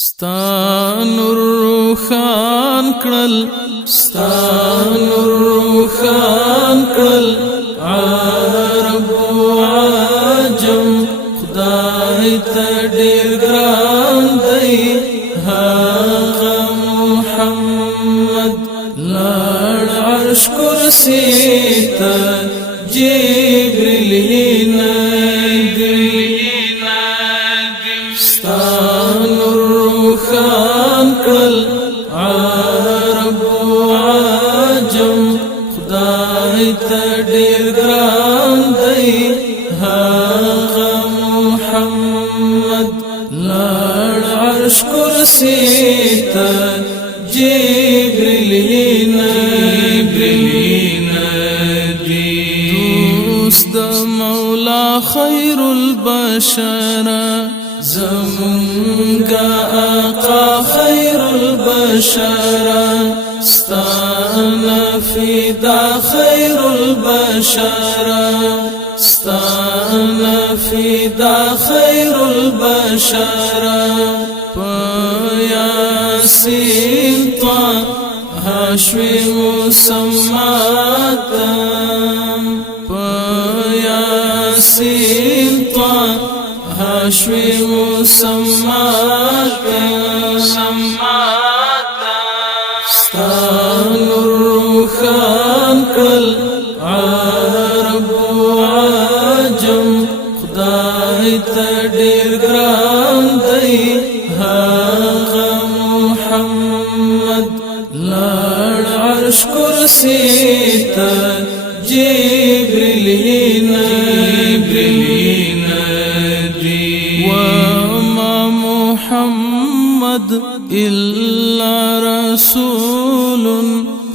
ستا نور روخان کړل ستا نور روخان کړل عرب و عجم خدای ته ډېر ګران دی هغه محمد لاړ عرش کرسی ته جبريل نادي ستا نور روخان کړل عرب و عجم خدای ته ډېر ګران دی هغه محمد لاړ عرش کرسی ته جبريل نادي دوست مولا خير البشر زمونگا آقا خیر البشر ستانا فیدا خیر البشر ستانا فیدا خیر البشر یاسین طا هاشوی مسماتا یاسین طا هاشوی مسمات ستا نور روخان کړل عرب و عجم خدای ته ډېر ګران دی هغه محمد لاړ عرش کرسی ته جبريل وما محمد إلا رسول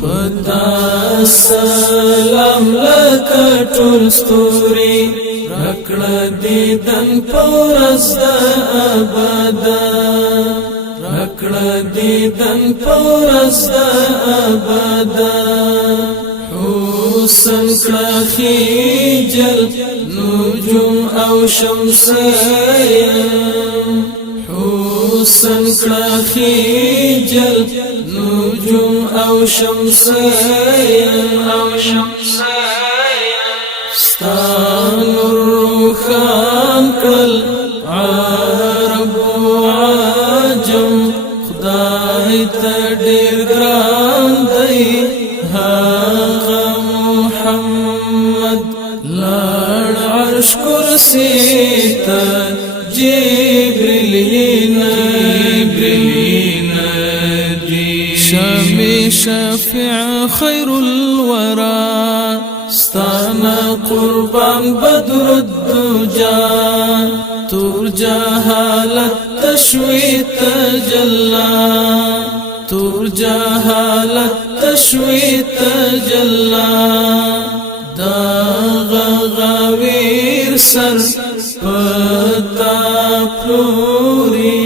فتا سلام لك ټول ستوري رکړه دیدن پورز د ابدا رکړه دیدن پورز د ابدا حسن کړه خجل نجوم او شمسیه حسن کړه خجل نجوم او شمسیه ستا نور روخان کړل عرب و عجم خدای ته ډېر ګران دی هغه محمد لاړ عرش کرسی ته جبريل نادي شامي شافع خير الورى ستانا قربان بدر الدجى ترجى هالت تشوي تجلى ترجى هالت تشوي تجلى داغ غوير سر پتا پلوری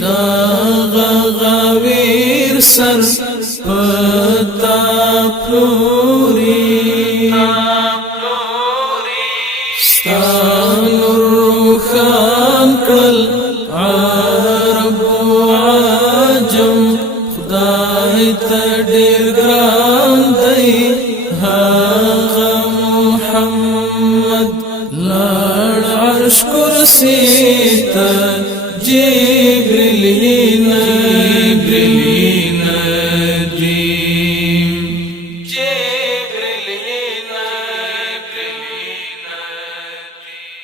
داغ غویر سر پتا پلوری ستا نور روخان کړل عرب و عجم خدای ته ډېر ګران دی هغه محمد لاړ عرش کرسی ته جبريل